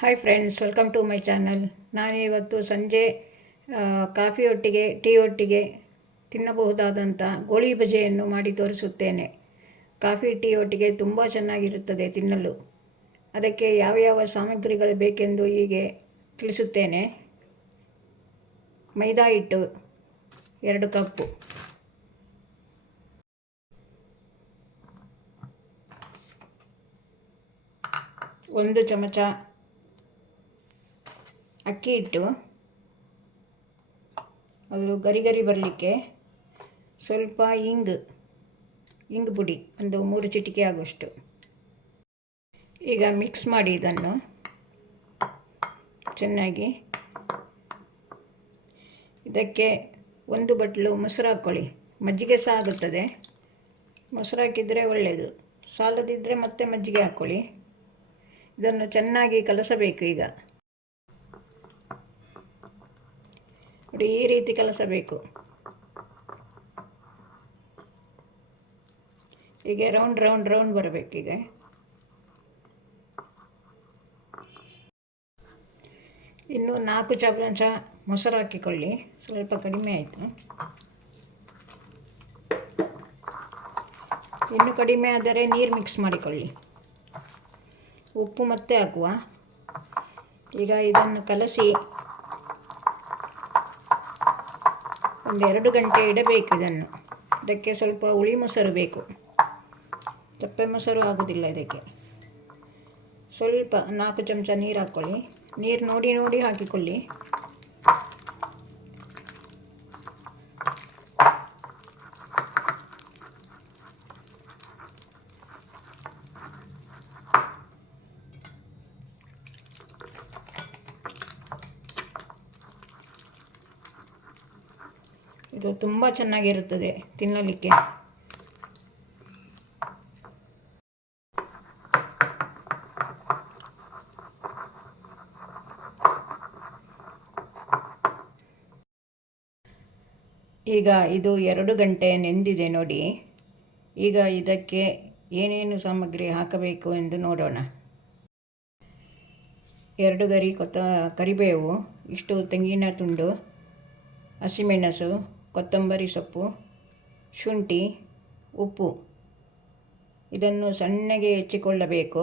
Hi friends, welcome to my channel. ನಾನಿವತ್ತು ಸಂಜೆ coffee ಒಟ್ಟಿಗೆ ಟೀ ಒಟ್ಟಿಗೆ ತಿನ್ನಬಹುದಾದಂಥ ಗೋಳಿ ಬಜೆಯನ್ನು ಮಾಡಿ ತೋರಿಸುತ್ತೇನೆ. ಕಾಫಿ ಟೀ ಒಟ್ಟಿಗೆ ತುಂಬ ಚೆನ್ನಾಗಿರುತ್ತದೆ ತಿನ್ನಲು. ಅದಕ್ಕೆ ಯಾವ ಸಾಮಗ್ರಿಗಳು ಬೇಕೆಂದು ಹೀಗೆ ತಿಳಿಸುತ್ತೇನೆ. ಮೈದಾ ಹಿಟ್ಟು 2 ಕಪ್ಪು, ಒಂದು ಚಮಚ ಅಕ್ಕಿ ಹಿಟ್ಟು, ಅದು ಗರಿ ಬರಲಿಕ್ಕೆ ಸ್ವಲ್ಪ ಇಂಗು ಪುಡಿ ಒಂದು 3 ಚಿಟಿಕೆ ಆಗುವಷ್ಟು. ಈಗ ಮಿಕ್ಸ್ ಮಾಡಿ ಇದನ್ನು ಚೆನ್ನಾಗಿ. ಇದಕ್ಕೆ 1 ಬಟ್ಲು ಮೊಸರು ಹಾಕ್ಕೊಳ್ಳಿ. ಮಜ್ಜಿಗೆ ಸಹ ಆಗುತ್ತದೆ, ಮೊಸರು ಹಾಕಿದರೆ ಒಳ್ಳೆಯದು. ಸಾಲದಿದ್ದರೆ ಮತ್ತೆ ಮಜ್ಜಿಗೆ ಹಾಕ್ಕೊಳ್ಳಿ. ಇದನ್ನು ಚೆನ್ನಾಗಿ ಕಲಸಬೇಕು. ಈಗ ನೋಡಿ, ಈ ರೀತಿ ಕಲಸಬೇಕು. ಹೀಗೆ ರೌಂಡ್ ಬರಬೇಕು. ಈಗ ಇನ್ನು 4 ಚಮಚ ಮೊಸರು ಹಾಕಿಕೊಳ್ಳಿ. ಸ್ವಲ್ಪ ಕಡಿಮೆ ಆಯಿತು. ಇನ್ನು ಕಡಿಮೆ ಆದರೆ ನೀರು ಮಿಕ್ಸ್ ಮಾಡಿಕೊಳ್ಳಿ. ಉಪ್ಪು ಮತ್ತೆ ಹಾಕುವ. ಈಗ ಇದನ್ನು ಕಲಸಿ 1-2 ಗಂಟೆ ಇಡಬೇಕು ಇದನ್ನು. ಇದಕ್ಕೆ ಸ್ವಲ್ಪ ಹುಳಿ ಮೊಸರು ಬೇಕು, ಚಪ್ಪೆ ಮೊಸರು ಆಗೋದಿಲ್ಲ ಇದಕ್ಕೆ. ಸ್ವಲ್ಪ 4 ಚಮಚ ನೀರು ಹಾಕ್ಕೊಳ್ಳಿ. ನೀರು ನೋಡಿ ಹಾಕಿಕೊಳ್ಳಿ. ಇದು ತುಂಬ ಚೆನ್ನಾಗಿರುತ್ತದೆ ತಿನ್ನಲಿಕ್ಕೆ. ಈಗ ಇದು 2 ಗಂಟೆ ನೆಂದಿದೆ ನೋಡಿ. ಈಗ ಇದಕ್ಕೆ ಏನೇನು ಸಾಮಗ್ರಿ ಹಾಕಬೇಕು ಎಂದು ನೋಡೋಣ. 2 ಗರಿ ಕರಿಬೇವು, ಇಷ್ಟು ತೆಂಗಿನ ತುಂಡು, ಹಸಿಮೆಣಸು, ಕೊತ್ತಂಬರಿ ಸೊಪ್ಪು, ಶುಂಠಿ, ಉಪ್ಪು. ಇದನ್ನು ಸಣ್ಣಗೆ ಹೆಚ್ಚಿಕೊಳ್ಳಬೇಕು.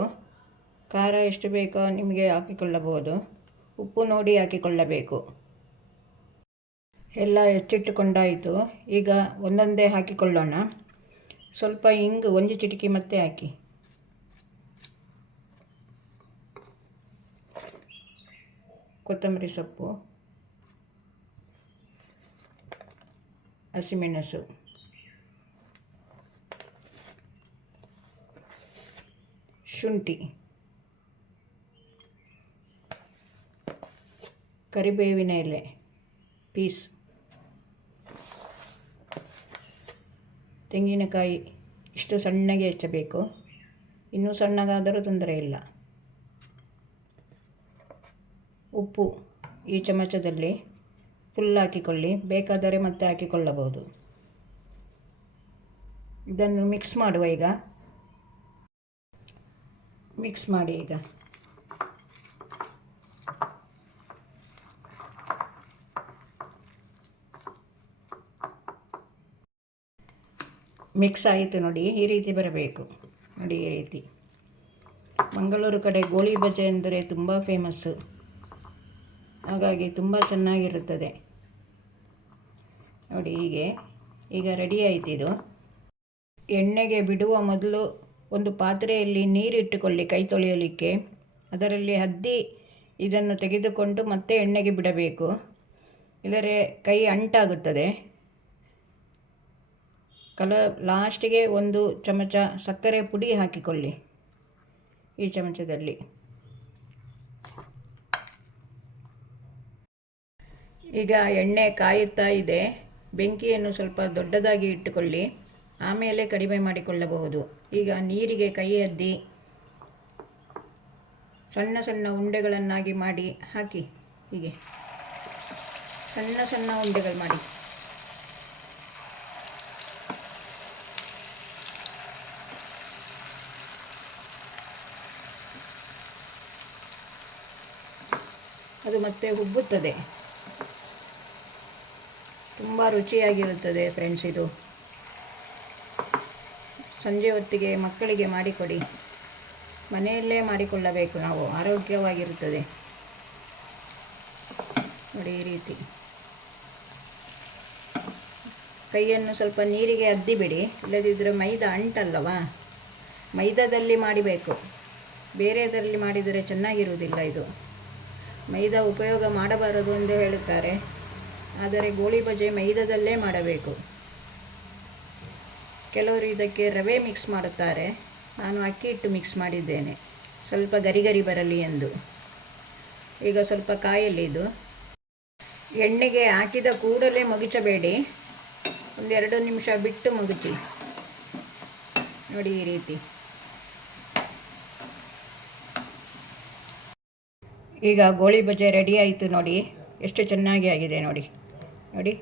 ಖಾರ ಎಷ್ಟು ಬೇಕೋ ನಿಮಗೆ ಹಾಕಿಕೊಳ್ಳಬಹುದು. ಉಪ್ಪು ನೋಡಿ ಹಾಕಿಕೊಳ್ಳಬೇಕು. ಎಲ್ಲ ಹೆಚ್ಚಿಟ್ಟುಕೊಂಡಾಯಿತು. ಈಗ ಒಂದೊಂದೇ ಹಾಕಿಕೊಳ್ಳೋಣ. ಸ್ವಲ್ಪ ಇಂಗು 1 ಚಿಟಿಕೆ ಮತ್ತೆ ಹಾಕಿ. ಕೊತ್ತಂಬರಿ ಸೊಪ್ಪು, ಹಸಿಮೆಣಸು, ಶುಂಠಿ, ಕರಿಬೇವಿನ ಎಲೆ ಪೀಸ್, ತೆಂಗಿನಕಾಯಿ ಇಷ್ಟು ಸಣ್ಣಗೆ ಹೆಚ್ಚಬೇಕು. ಇನ್ನೂ ಸಣ್ಣಗಾದರೂ ತೊಂದರೆ ಇಲ್ಲ. ಉಪ್ಪು ಈ ಚಮಚದಲ್ಲಿ ಫುಲ್ ಹಾಕಿಕೊಳ್ಳಿ, ಬೇಕಾದರೆ ಮತ್ತೆ ಹಾಕಿಕೊಳ್ಳಬಹುದು. ಇದನ್ನು ಮಿಕ್ಸ್ ಮಾಡುವ. ಈಗ ಮಿಕ್ಸ್ ಮಾಡಿ. ಈಗ ಮಿಕ್ಸ್ ಆಯಿತು ನೋಡಿ. ಈ ರೀತಿ ಬರಬೇಕು ನೋಡಿ. ಈ ರೀತಿ ಮಂಗಳೂರು ಕಡೆ ಗೋಳಿ ಬಜೆ ಎಂದರೆ ತುಂಬ ಫೇಮಸ್ಸು, ಹಾಗಾಗಿ ತುಂಬ ಚೆನ್ನಾಗಿರುತ್ತದೆ ನೋಡಿ. ಈಗ ರೆಡಿ ಆಯಿತು ಇದು. ಎಣ್ಣೆಗೆ ಬಿಡುವ ಮೊದಲು ಒಂದು ಪಾತ್ರೆಯಲ್ಲಿ ನೀರಿಟ್ಟುಕೊಳ್ಳಿ ಕೈ ತೊಳೆಯಲಿಕ್ಕೆ. ಅದರಲ್ಲಿ ಅದ್ದಿ ಇದನ್ನು ತೆಗೆದುಕೊಂಡು ಮತ್ತೆ ಎಣ್ಣೆಗೆ ಬಿಡಬೇಕು, ಇಲ್ಲರೆ ಕೈ ಅಂಟಾಗುತ್ತದೆ. ಲಾಸ್ಟಿಗೆ 1 ಚಮಚ ಸಕ್ಕರೆ ಪುಡಿ ಹಾಕಿಕೊಳ್ಳಿ ಈ ಚಮಚದಲ್ಲಿ. ಈಗ ಎಣ್ಣೆ ಕಾಯುತ್ತಾ ಇದೆ. ಬೆಂಕಿಯನ್ನು ಸ್ವಲ್ಪ ದೊಡ್ಡದಾಗಿ ಇಟ್ಟುಕೊಳ್ಳಿ, ಆಮೇಲೆ ಕಡಿಮೆ ಮಾಡಿಕೊಳ್ಳಬಹುದು. ಈಗ ನೀರಿಗೆ ಕೈ ಅದ್ದಿ ಸಣ್ಣ ಉಂಡೆಗಳನ್ನಾಗಿ ಮಾಡಿ ಹಾಕಿ. ಹೀಗೆ ಸಣ್ಣ ಉಂಡೆಗಳು ಮಾಡಿ. ಅದು ಮತ್ತೆ ಉಬ್ಬುತ್ತದೆ. ತುಂಬ ರುಚಿಯಾಗಿರುತ್ತದೆ ಫ್ರೆಂಡ್ಸ್. ಇದು ಸಂಜೆ ಹೊತ್ತಿಗೆ ಮಕ್ಕಳಿಗೆ ಮಾಡಿಕೊಡಿ. ಮನೆಯಲ್ಲೇ ಮಾಡಿಕೊಳ್ಳಬೇಕು ನಾವು, ಆರೋಗ್ಯವಾಗಿರುತ್ತದೆ. ನೋಡಿ ಈ ರೀತಿ ಕೈಯನ್ನು ಸ್ವಲ್ಪ ನೀರಿಗೆ ಅದ್ದಿಬಿಡಿ, ಇಲ್ಲದಿದ್ದರೆ ಮೈದಾ ಅಂಟಲ್ಲವಾ. ಮೈದಾದಲ್ಲಿ ಮಾಡಬೇಕು, ಬೇರೆದರಲ್ಲಿ ಮಾಡಿದರೆ ಚೆನ್ನಾಗಿರುವುದಿಲ್ಲ. ಇದು ಮೈದಾ ಉಪಯೋಗ ಮಾಡಬಾರದು ಎಂದು ಹೇಳುತ್ತಾರೆ, ಆದರೆ ಗೋಳಿ ಬಜೆ ಮೈದಾದಲ್ಲೇ ಮಾಡಬೇಕು. ಕೆಲವರು ಇದಕ್ಕೆ ರವೆ ಮಿಕ್ಸ್ ಮಾಡುತ್ತಾರೆ, ನಾನು ಅಕ್ಕಿ ಹಿಟ್ಟು ಮಿಕ್ಸ್ ಮಾಡಿದ್ದೇನೆ ಸ್ವಲ್ಪ ಗರಿ ಗರಿ ಬರಲಿ ಎಂದು. ಈಗ ಸ್ವಲ್ಪ ಕಾಯಲಿ ಇದು. ಎಣ್ಣೆಗೆ ಹಾಕಿದ ಕೂಡಲೇ ಮಗುಚಬೇಡಿ, 1-2 ನಿಮಿಷ ಬಿಟ್ಟು ಮಗುಚಿ. ನೋಡಿ ಈ ರೀತಿ. ಈಗ ಗೋಳಿ ಬಜೆ ರೆಡಿ ಆಯಿತು ನೋಡಿ, ಎಷ್ಟು ಚೆನ್ನಾಗಿ ಆಗಿದೆ ನೋಡಿ. ನೋಡಿ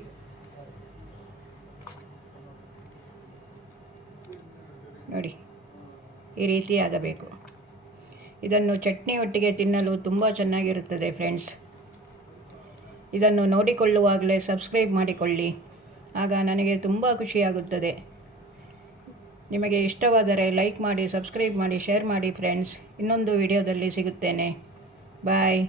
ನೋಡಿ ಈ ರೀತಿ ಆಗಬೇಕು. ಇದನ್ನು ಚಟ್ನಿ ಒಟ್ಟಿಗೆ ತಿನ್ನಲು ತುಂಬ ಚೆನ್ನಾಗಿರುತ್ತದೆ ಫ್ರೆಂಡ್ಸ್. ಇದನ್ನು ನೋಡಿಕೊಳ್ಳುವಾಗಲೇ ಸಬ್ಸ್ಕ್ರೈಬ್ ಮಾಡಿಕೊಳ್ಳಿ, ಆಗ ನನಗೆ ತುಂಬ ಖುಷಿಯಾಗುತ್ತದೆ. ನಿಮಗೆ ಇಷ್ಟವಾದರೆ ಲೈಕ್ ಮಾಡಿ, ಸಬ್ಸ್ಕ್ರೈಬ್ ಮಾಡಿ, ಶೇರ್ ಮಾಡಿ ಫ್ರೆಂಡ್ಸ್. ಇನ್ನೊಂದು ವಿಡಿಯೋದಲ್ಲಿ ಸಿಗುತ್ತೇನೆ. ಬಾಯ್.